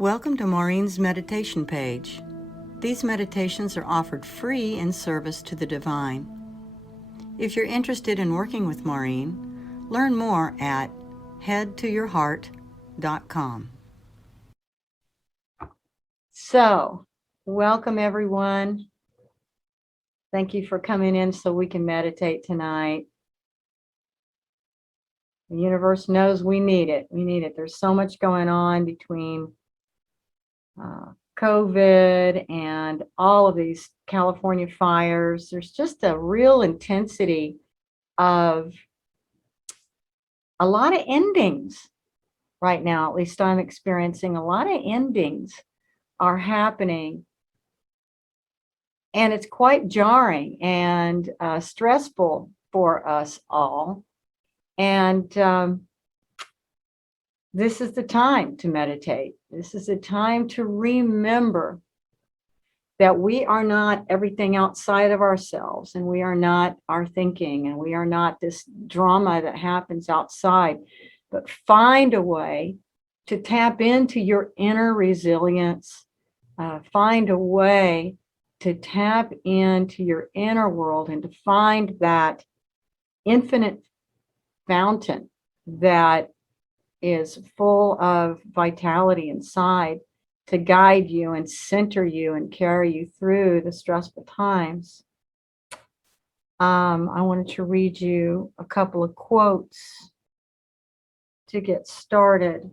Welcome to Maurine's meditation page. These meditations are offered free in service to the divine. If you're interested in working with Maurine, learn more at headtoyourheart.com. So, welcome everyone. Thank you for coming in so we can meditate tonight. The universe knows we need it. We need it. There's so much going on between COVID and all of these California fires. There's just a real intensity of a lot of endings right now. At least I'm experiencing a lot of endings are happening. And it's quite jarring and stressful for us all. And this is the time to meditate. This is the time to remember that we are not everything outside of ourselves, and we are not our thinking, and we are not this drama that happens outside, but find a way to tap into your inner resilience. Find a way to tap into your inner world and to find that infinite fountain that is full of vitality inside to guide you and center you and carry you through the stressful times. I wanted to read you a couple of quotes to get started.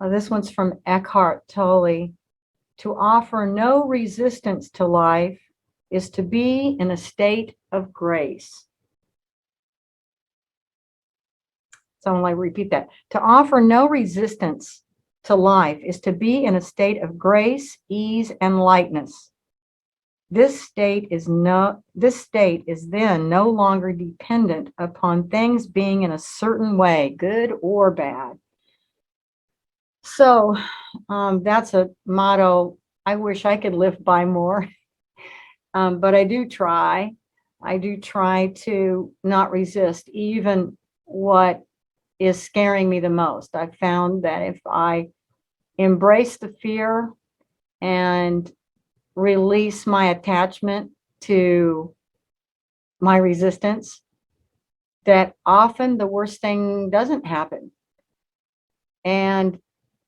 This one's from Eckhart Tolle. To offer no resistance to life is to be in a state of grace. So I'm going to repeat that. To offer no resistance to life is to be in a state of grace, ease, and lightness. This state is then no longer dependent upon things being in a certain way, good or bad. So that's a motto I wish I could live by more, but I do try. I do try to not resist even what is scaring me the most. I've found that if I embrace the fear and release my attachment to my resistance, that often the worst thing doesn't happen. And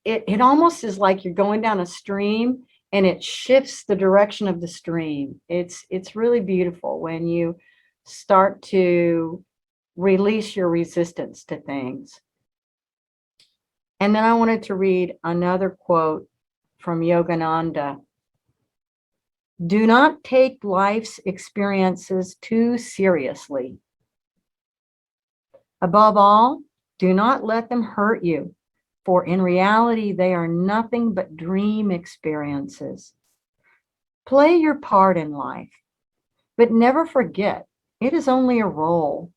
it almost is like you're going down a stream and it shifts the direction of the stream. It's really beautiful when you start to release your resistance to things. And then I wanted to read another quote from Yogananda. Do not take life's experiences too seriously. Above all, do not let them hurt you, for in reality, they are nothing but dream experiences. Play your part in life, but never forget it is only a role.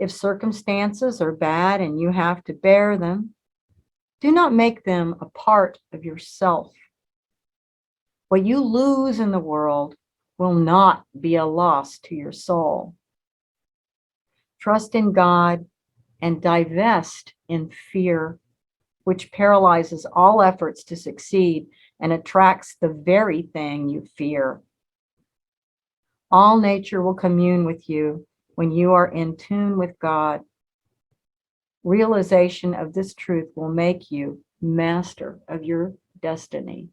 If circumstances are bad and you have to bear them, do not make them a part of yourself. What you lose in the world will not be a loss to your soul. Trust in God and divest in fear, which paralyzes all efforts to succeed and attracts the very thing you fear. All nature will commune with you when you are in tune with God. Realization of this truth will make you master of your destiny.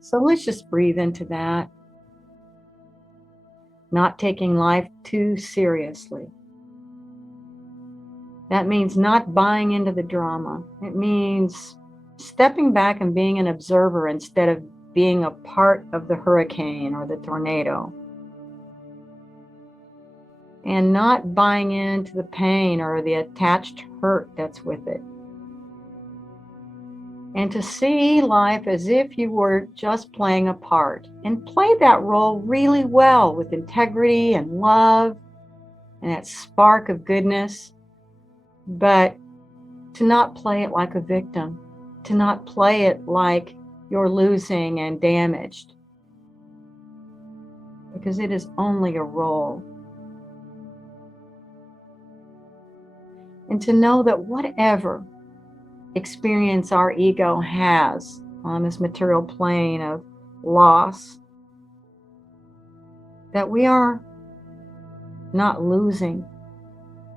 So let's just breathe into that. Not taking life too seriously. That means not buying into the drama. It means stepping back and being an observer instead of being a part of the hurricane or the tornado. And not buying into the pain or the attached hurt that's with it. And to see life as if you were just playing a part and play that role really well with integrity and love and that spark of goodness, but to not play it like a victim, to not play it like you're losing and damaged, because it is only a role. And to know that whatever experience our ego has on this material plane of loss, that we are not losing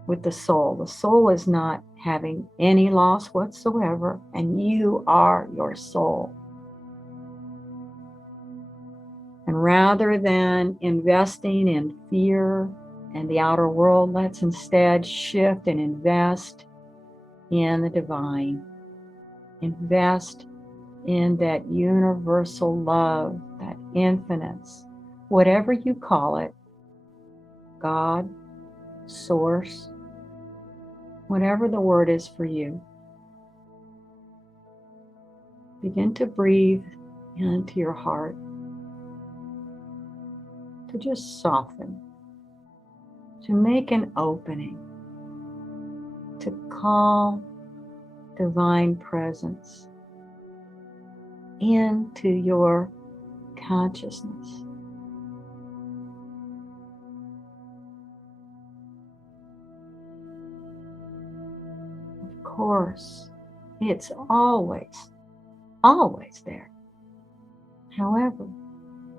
with the soul. The soul is not having any loss whatsoever, and you are your soul. And rather than investing in fear and the outer world, let's instead shift and invest in the divine. Invest in that universal love, that infinite, whatever you call it, God, source, whatever the word is for you. Begin to breathe into your heart, to just soften, to make an opening, to call divine presence into your consciousness. Of course, it's always there. However,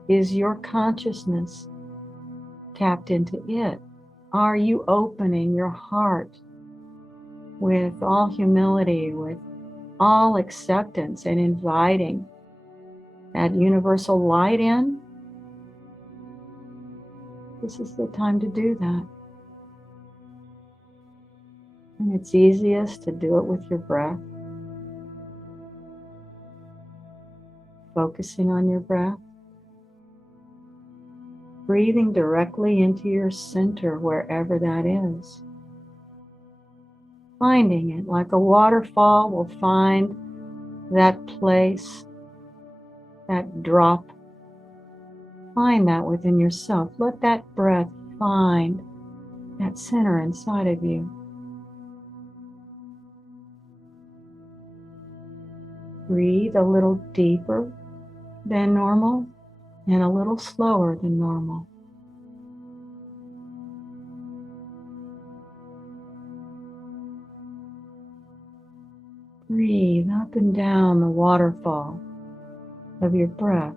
is your consciousness tapped into it? Are you opening your heart with all humility, with all acceptance, and inviting that universal light in? This is the time to do that. And it's easiest to do it with your breath. Focusing on your breath. Breathing directly into your center, wherever that is. Finding it like a waterfall will find that place, that drop. Find that within yourself. Let that breath find that center inside of you. Breathe a little deeper than normal and a little slower than normal. Breathe up and down the waterfall of your breath,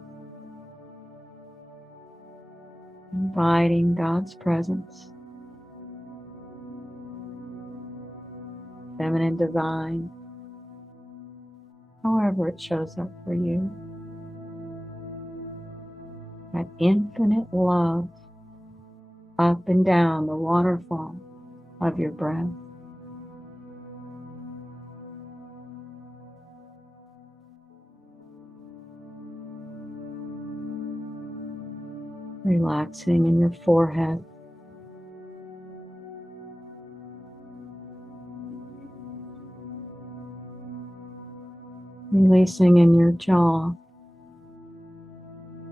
inviting God's presence, feminine, divine, however it shows up for you. That infinite love up and down the waterfall of your breath. Relaxing in your forehead. Releasing in your jaw.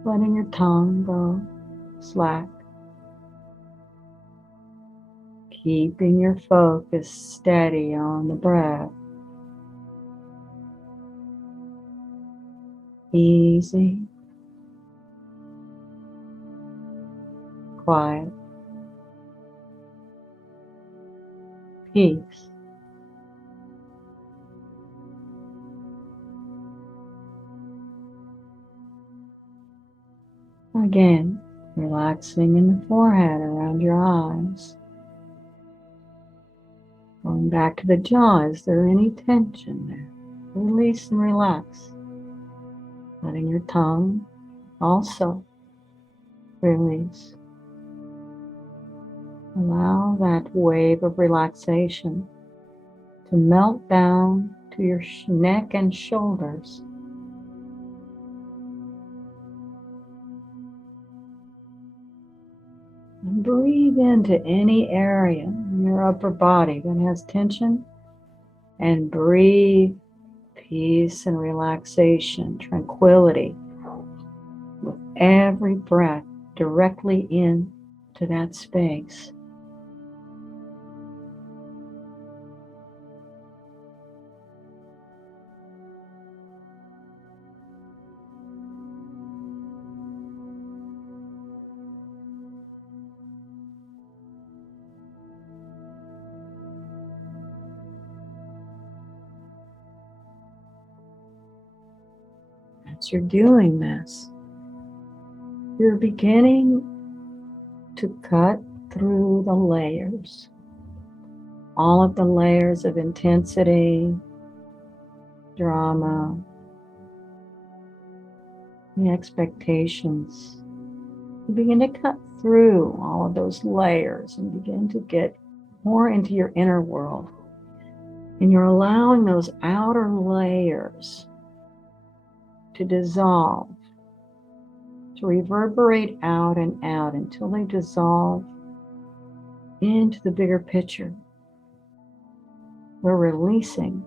Letting your tongue go slack. Keeping your focus steady on the breath. Easy. Quiet. Peace. Again, relaxing in the forehead, around your eyes. Going back to the jaw, is there any tension there? Release and relax. Letting your tongue also release. Allow that wave of relaxation to melt down to your neck and shoulders. And breathe into any area in your upper body that has tension, and breathe peace and relaxation, tranquility with every breath directly into that space. As you're doing this, you're beginning to cut through the layers, all of the layers of intensity, drama, the expectations. You begin to cut through all of those layers and begin to get more into your inner world. And you're allowing those outer layers to dissolve, to reverberate out and out until they dissolve into the bigger picture. We're releasing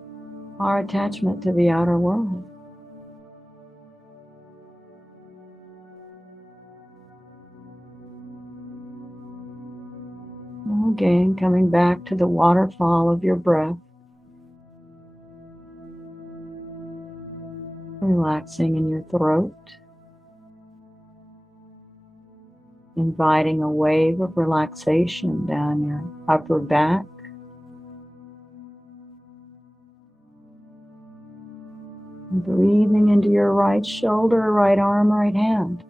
our attachment to the outer world. And again, coming back to the waterfall of your breath, relaxing in your throat, inviting a wave of relaxation down your upper back, and breathing into your right shoulder, right arm, right hand,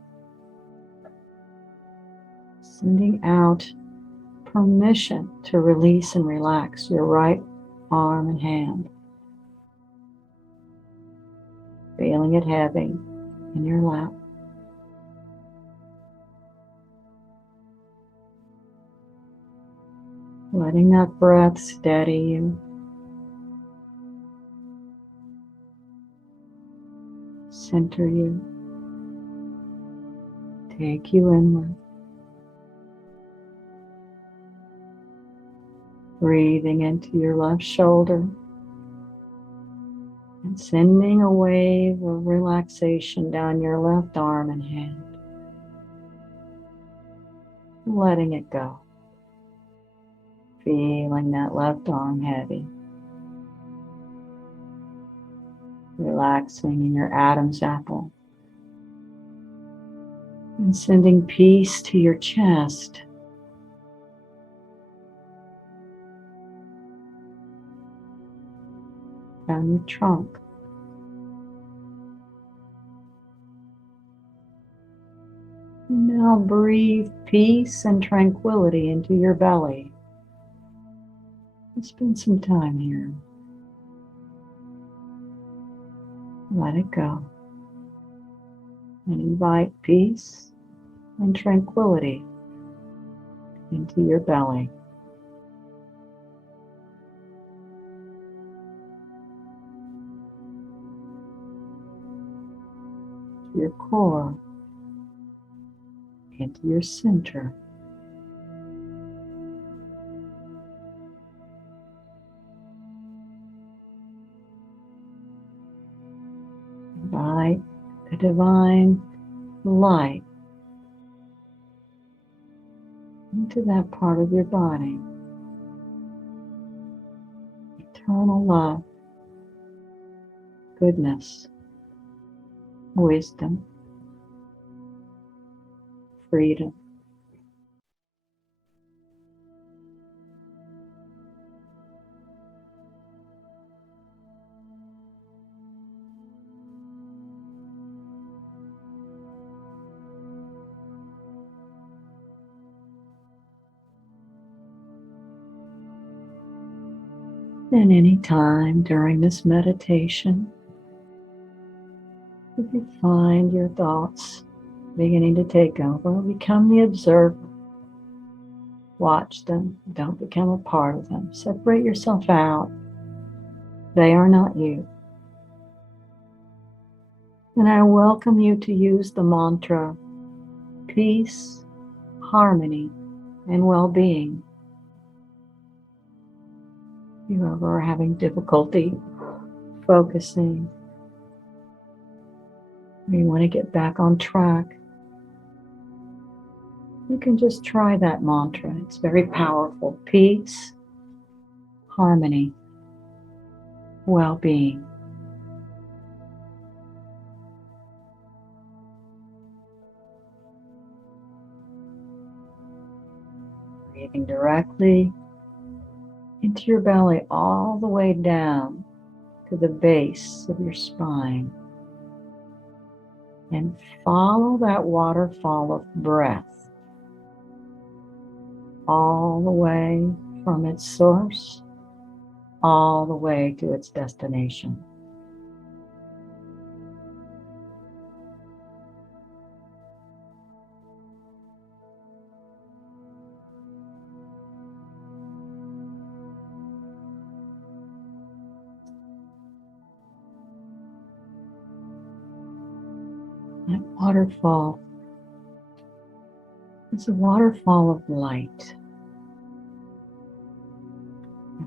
sending out permission to release and relax your right arm and hand, feeling it heavy in your lap. Letting that breath steady you, center you, take you inward. Breathing into your left shoulder and sending a wave of relaxation down your left arm and hand. Letting it go. Feeling that left arm heavy. Relaxing in your Adam's apple. And sending peace to your chest. Down your trunk. And now breathe peace and tranquility into your belly. And spend some time here. Let it go. And invite peace and tranquility into your belly. Your core, into your center. Invite the divine light into that part of your body. Eternal love, goodness, wisdom, freedom. And any time during this meditation, if you find your thoughts beginning to take over, become the observer. Watch them. Don't become a part of them. Separate yourself out. They are not you. And I welcome you to use the mantra, peace, harmony, and well-being. If you ever are having difficulty focusing, or you want to get back on track, you can just try that mantra. It's very powerful. Peace, harmony, well-being. Breathing directly into your belly all the way down to the base of your spine. and follow that waterfall of breath all the way from its source, all the way to its destination. That waterfall is a waterfall of light.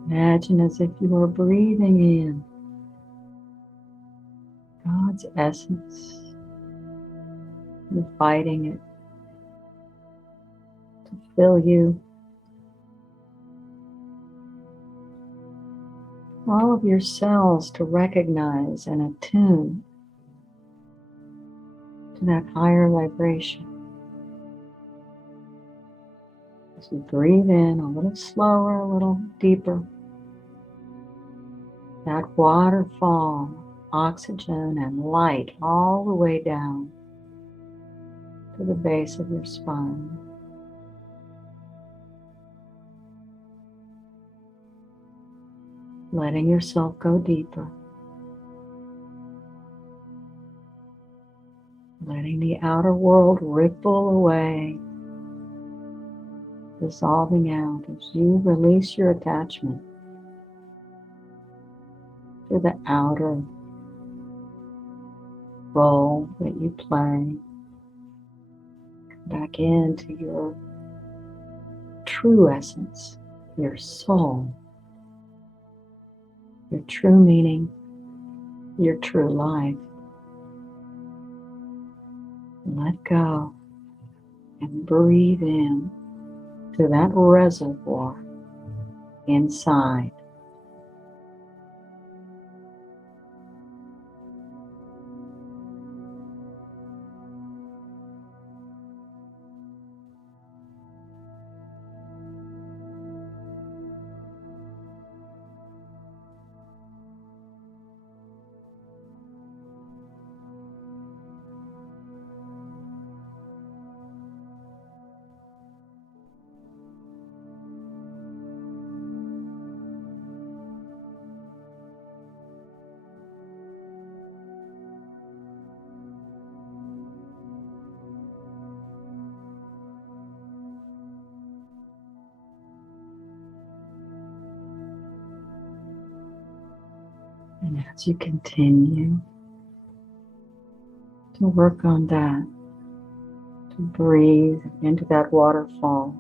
Imagine as if you were breathing in God's essence, inviting it to fill you. All of your cells to recognize and attune to that higher vibration. As you breathe in a little slower, a little deeper, that waterfall, oxygen and light all the way down to the base of your spine. Letting yourself go deeper. Letting the outer world ripple away, dissolving out as you release your attachment to the outer role that you play. Come back into your true essence, your soul, your true meaning, your true life. Let go and breathe in to that reservoir inside. And as you continue to work on that, to breathe into that waterfall,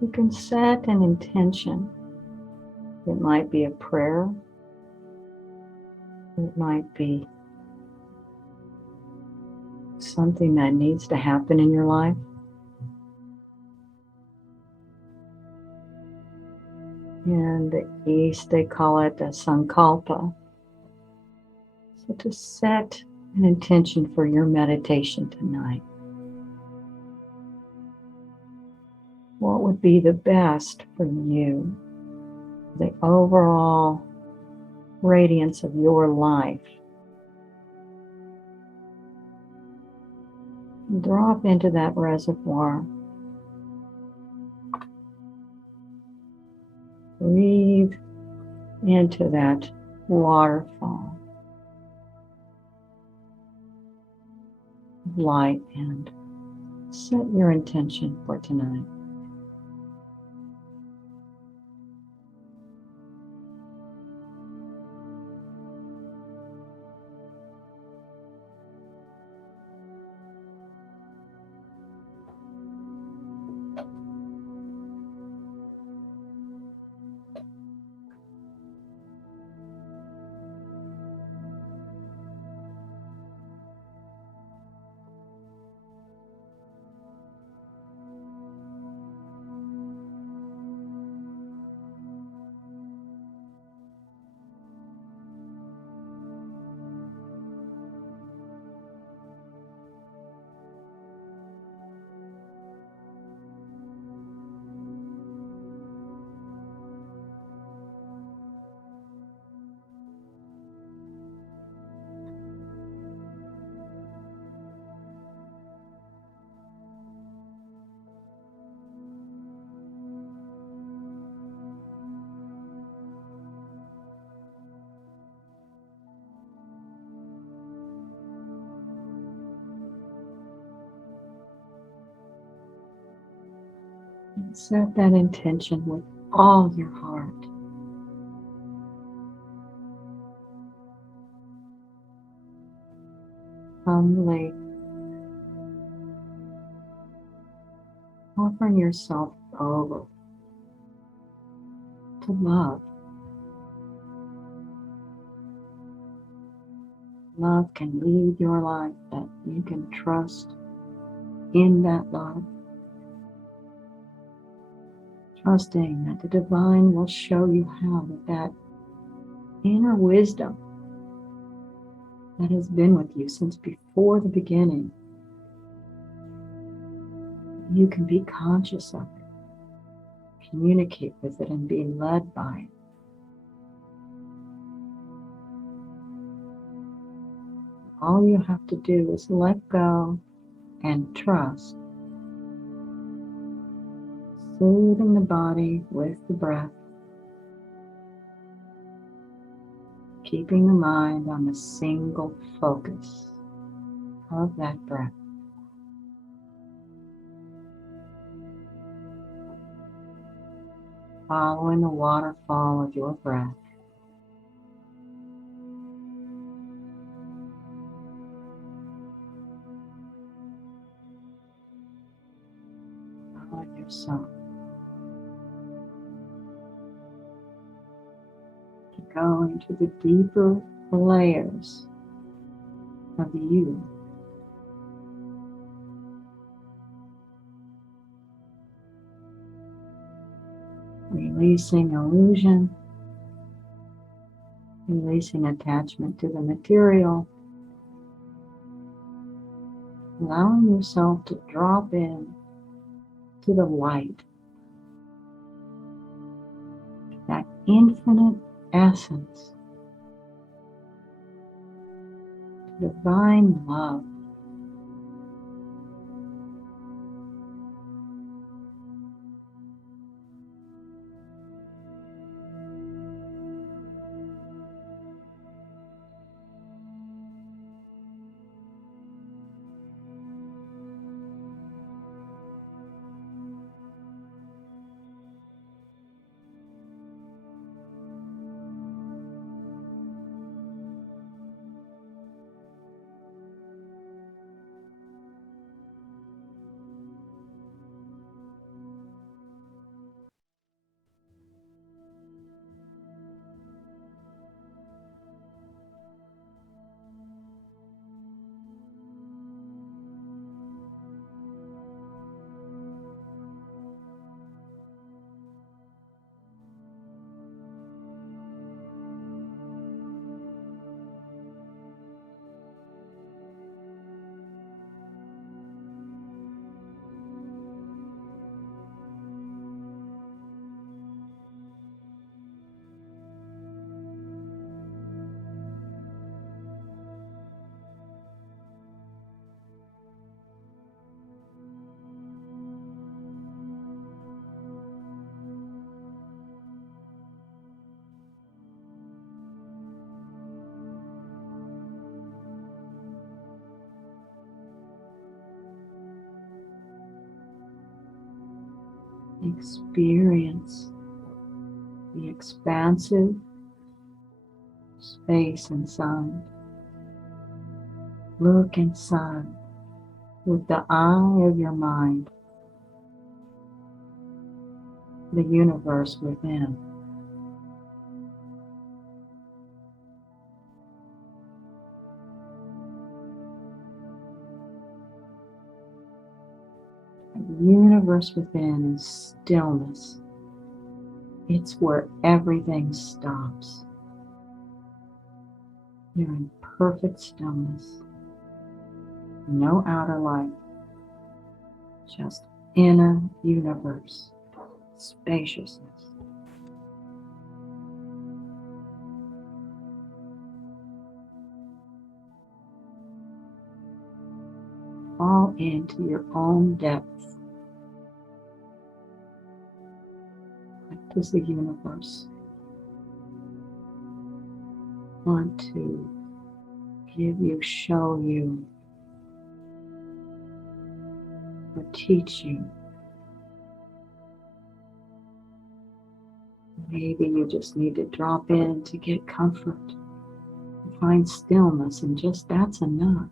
you can set an intention. It might be a prayer. It might be something that needs to happen in your life. In the East, they call it a sankalpa. So to set an intention for your meditation tonight. What would be the best for you? The overall radiance of your life. Drop into that reservoir. Breathe into that waterfall of light and set your intention for tonight. And set that intention with all your heart. Humbly offering yourself over to love. Love can lead your life, that you can trust in that love. Trusting that the divine will show you how that inner wisdom that has been with you since before the beginning, you can be conscious of it, communicate with it, and be led by it. All you have to do is let go and trust, soothing the body with the breath, keeping the mind on the single focus of that breath. Following the waterfall of your breath. Allow yourself to go into the deeper layers of you. Releasing illusion, releasing attachment to the material, allowing yourself to drop in to the light, that infinite essence, divine love. Experience the expansive space inside. Look inside with the eye of your mind, the universe within. The universe within is stillness. It's where everything stops. You're in perfect stillness. No outer light, just inner universe, spaciousness. Fall into your own depth. What does the universe want to give you, show you, or teach you? Maybe you just need to drop in to get comfort, find stillness, and just that's enough.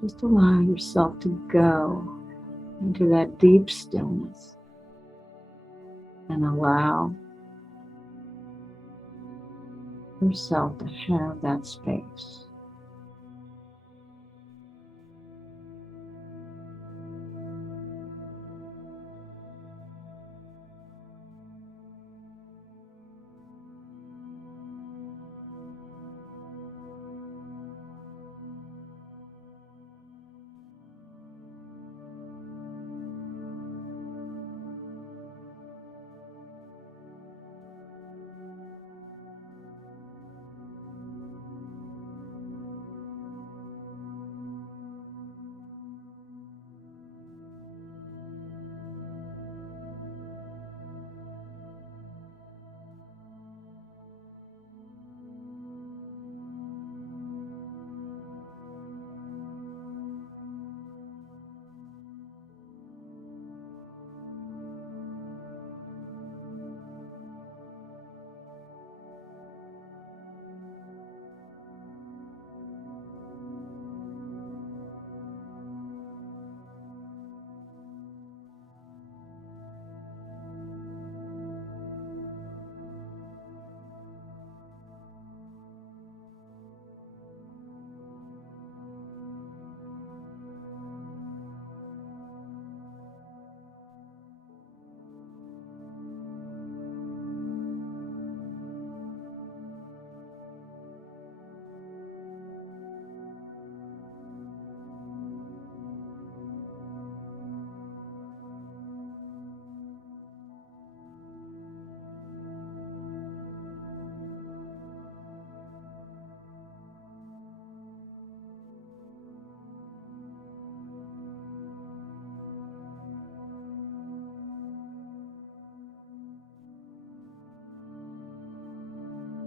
Just allow yourself to go into that deep stillness and allow yourself to have that space.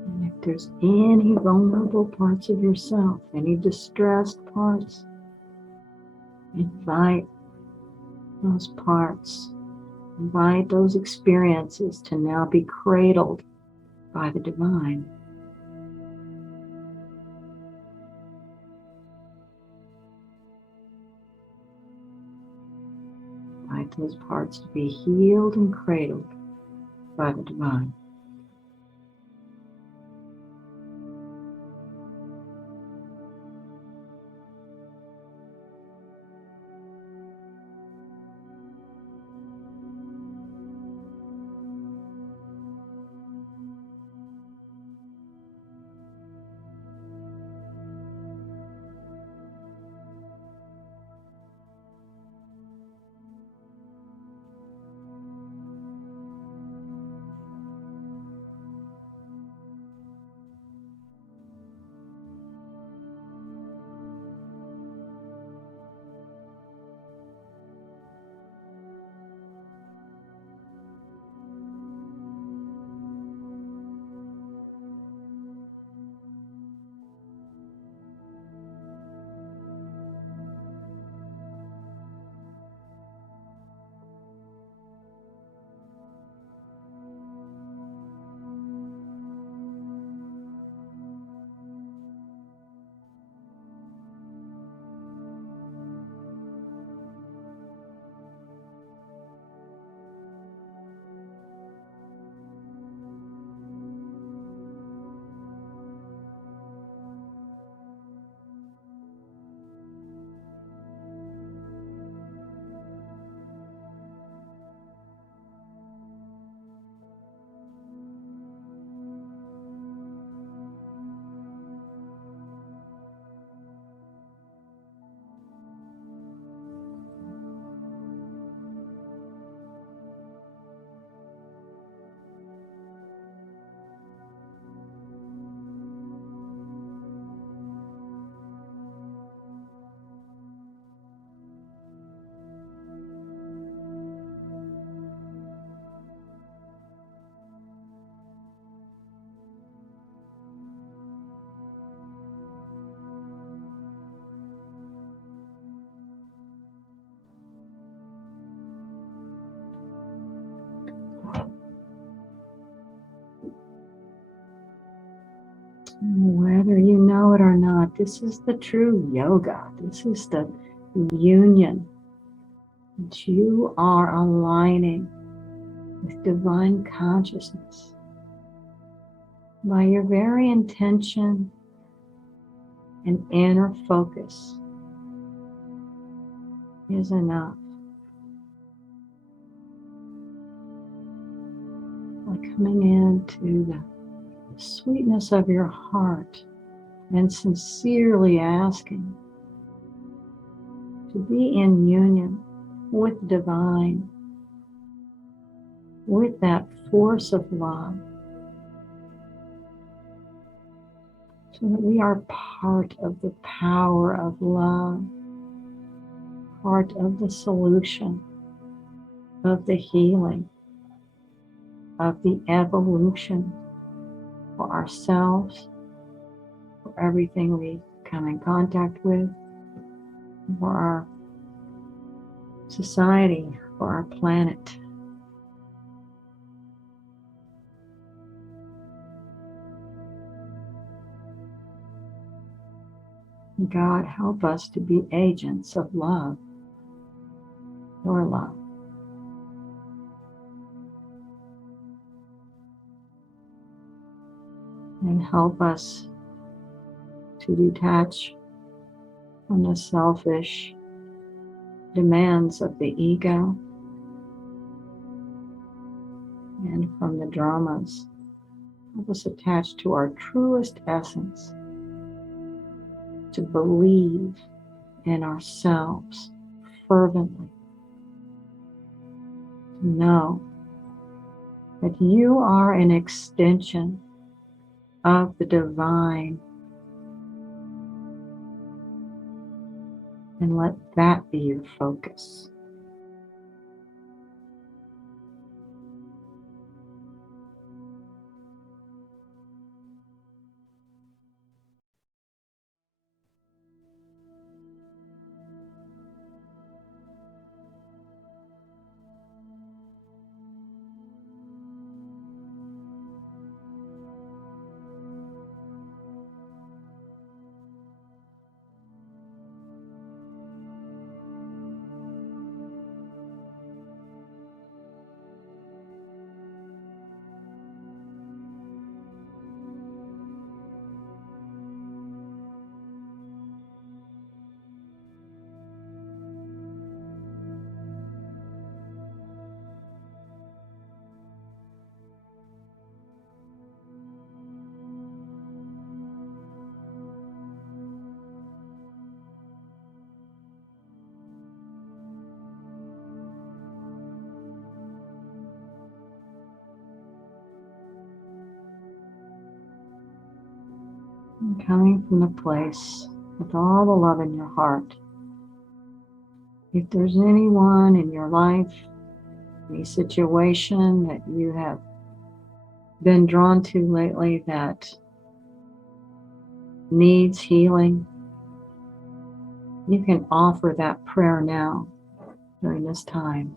And if there's any vulnerable parts of yourself, any distressed parts, invite those parts, invite those experiences to now be cradled by the divine. Invite those parts to be healed and cradled by the divine. Whether you know it or not, this is the true yoga. This is the union that you are aligning with divine consciousness. By your very intention and inner focus is enough. By coming into the sweetness of your heart and sincerely asking to be in union with divine, with that force of love, so that we are part of the power of love, part of the solution, of the healing, of the evolution for ourselves, for everything we come in contact with, for our society, for our planet. God, help us to be agents of love, your love. And help us to detach from the selfish demands of the ego and from the dramas. Help us attach to our truest essence, to believe in ourselves fervently, to know that you are an extension of the divine, and let that be your focus. And coming from the place with all the love in your heart, if there's anyone in your life, any situation that you have been drawn to lately that needs healing, you can offer that prayer now during this time.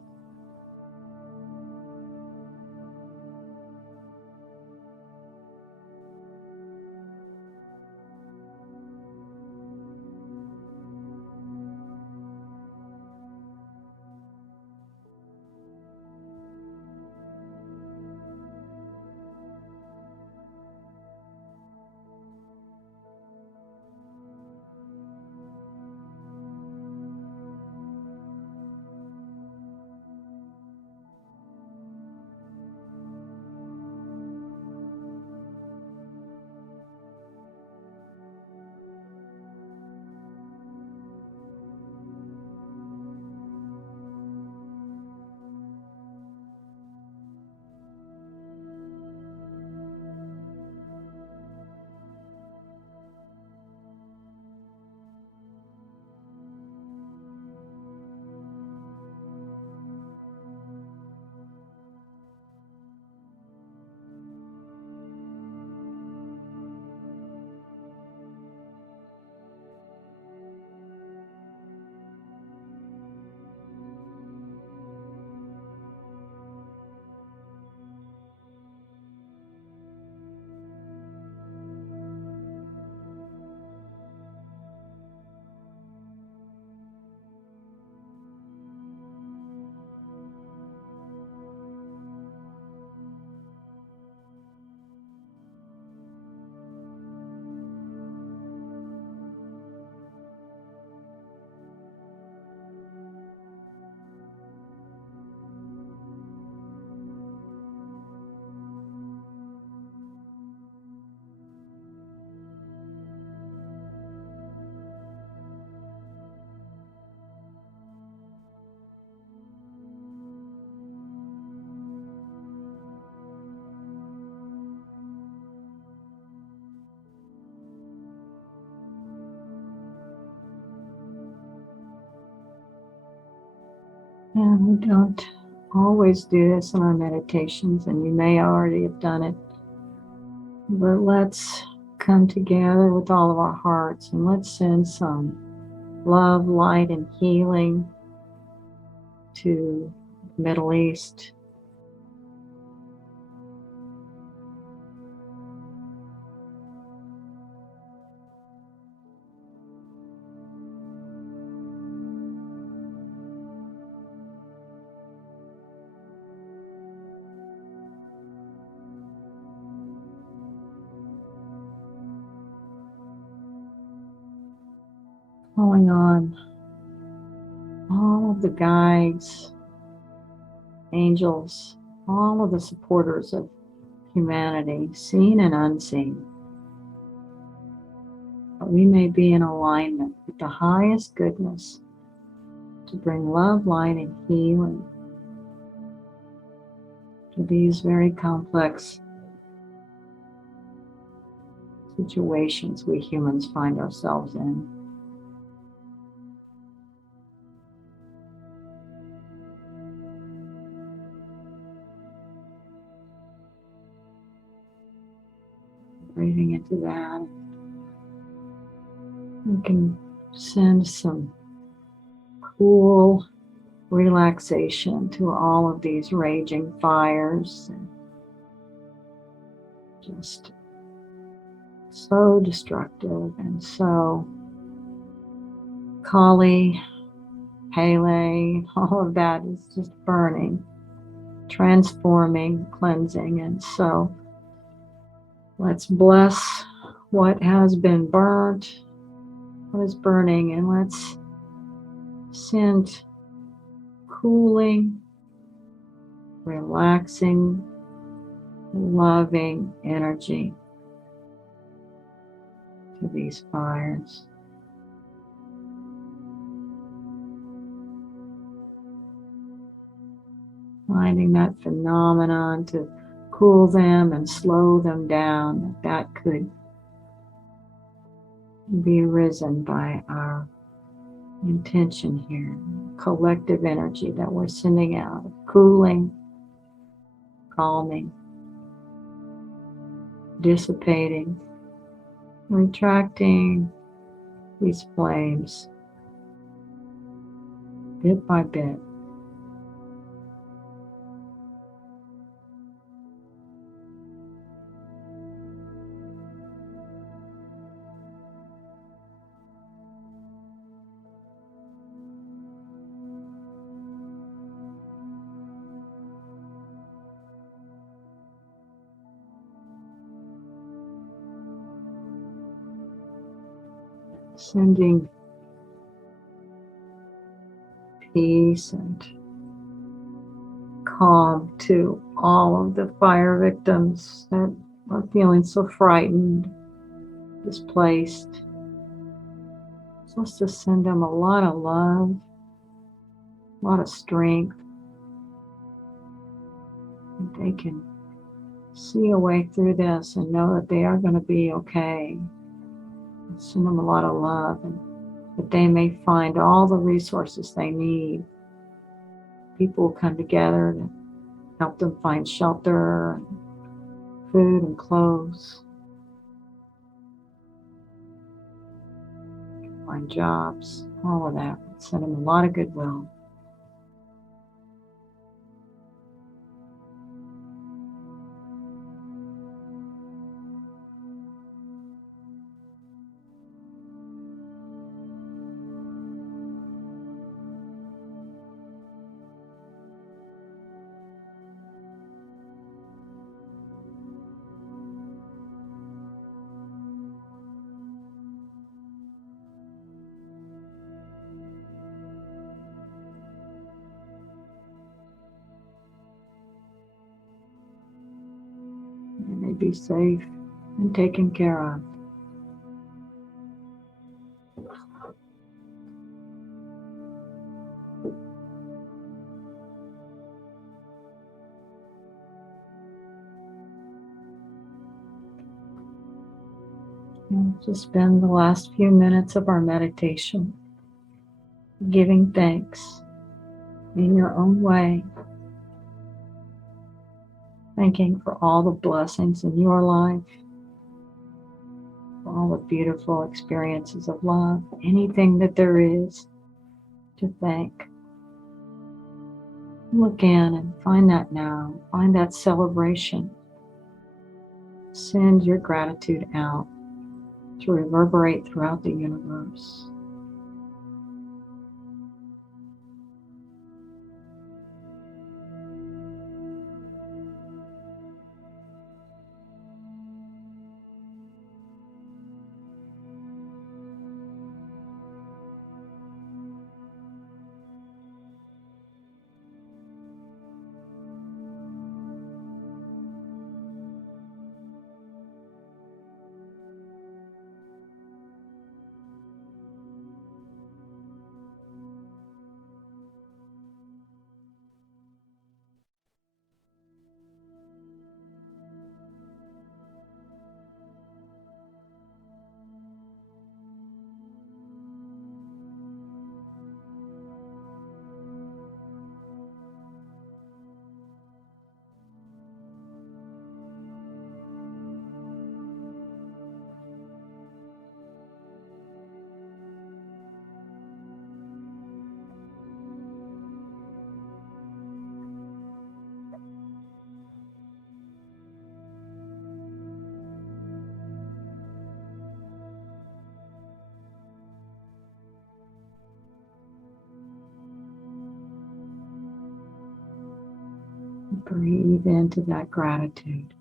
And we don't always do this in our meditations, and you may already have done it. But let's come together with all of our hearts and let's send some love, light, and healing to the Middle East. Calling on all of the guides, angels, all of the supporters of humanity, seen and unseen, that we may be in alignment with the highest goodness to bring love, light, and healing to these very complex situations we humans find ourselves in. Breathing into that, we can send some cool relaxation to all of these raging fires, and just so destructive and so Kali, Pele, all of that is just burning, transforming, cleansing. And so let's bless what has been burnt, what is burning, and let's send cooling, relaxing, loving energy to these fires. Finding that phenomenon to cool them and slow them down, that could be risen by our intention here, collective energy that we're sending out, cooling, calming, dissipating, retracting these flames bit by bit. Sending peace and calm to all of the fire victims that are feeling so frightened, displaced. So let's just send them a lot of love, a lot of strength. That they can see a way through this and know that they are going to be okay. Send them a lot of love, and that they may find all the resources they need. People will come together to help them find shelter, food, and clothes, find jobs, all of that. Send them a lot of goodwill. They may be safe and taken care of. And just spend the last few minutes of our meditation giving thanks in your own way, thanking for all the blessings in your life, for all the beautiful experiences of love, anything that there is to thank. Look in and find that now, find that celebration. Send your gratitude out to reverberate throughout the universe. Breathe into that gratitude,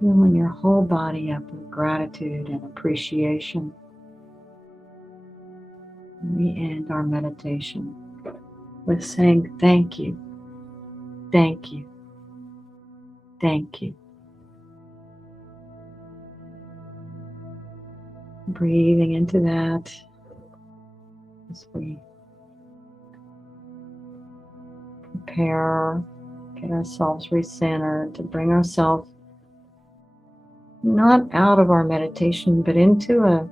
filling your whole body up with gratitude and appreciation. And we end our meditation with saying thank you, thank you, thank you. Breathing into that as we prepare, get ourselves recentered to bring ourselves not out of our meditation, but into a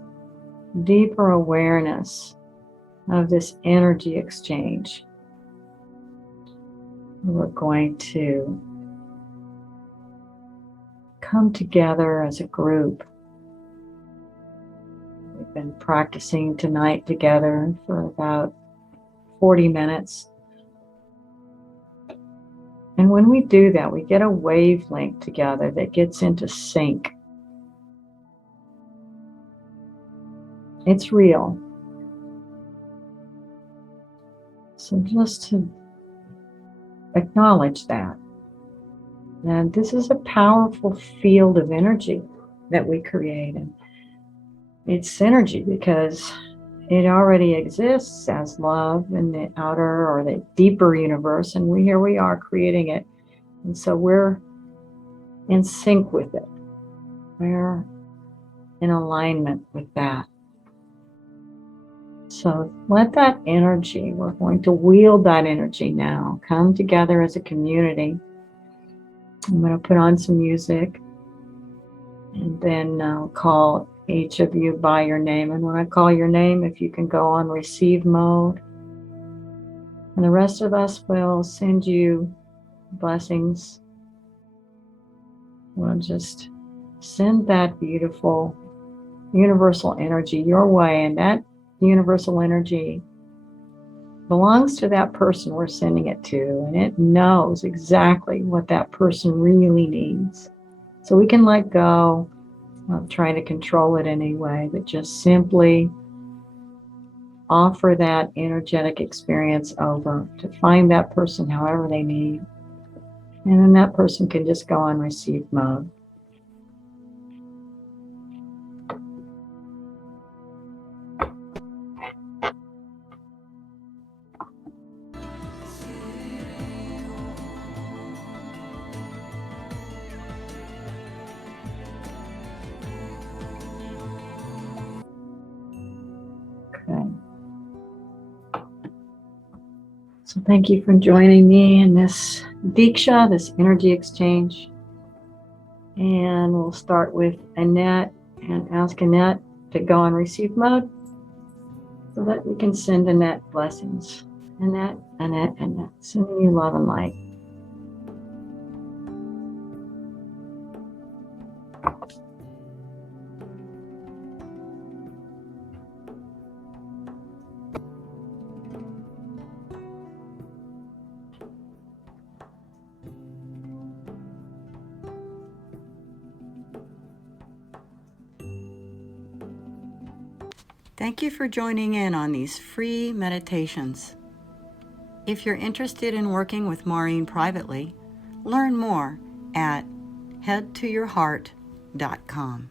deeper awareness of this energy exchange. We're going to come together as a group. We've been practicing tonight together for about 40 minutes. And when we do that, we get a wavelength together that gets into sync. It's real. So just to acknowledge that. And this is a powerful field of energy that we create. And it's synergy because it already exists as love in the outer or the deeper universe. And here we are creating it. And so we're in sync with it. We're in alignment with that. So let that energy, we're going to wield that energy now, come together as a community. I'm going to put on some music and then I'll call each of you by your name. And when I call your name, if you can go on receive mode, and the rest of us will send you blessings. We'll just send that beautiful universal energy your way, and that universal energy belongs to that person we're sending it to, and it knows exactly what that person really needs. So we can let go of trying to control it anyway, but just simply offer that energetic experience over to find that person however they need. And then that person can just go on receive mode. Okay. So thank you for joining me in this Diksha, this energy exchange. And we'll start with Annette and ask Annette to go on receive mode. so that we can send Annette blessings. Annette, Annette, Annette, sending you love and light. Thank you for joining in on these free meditations. If you're interested in working with Maurine privately, learn more at headtoyourheart.com.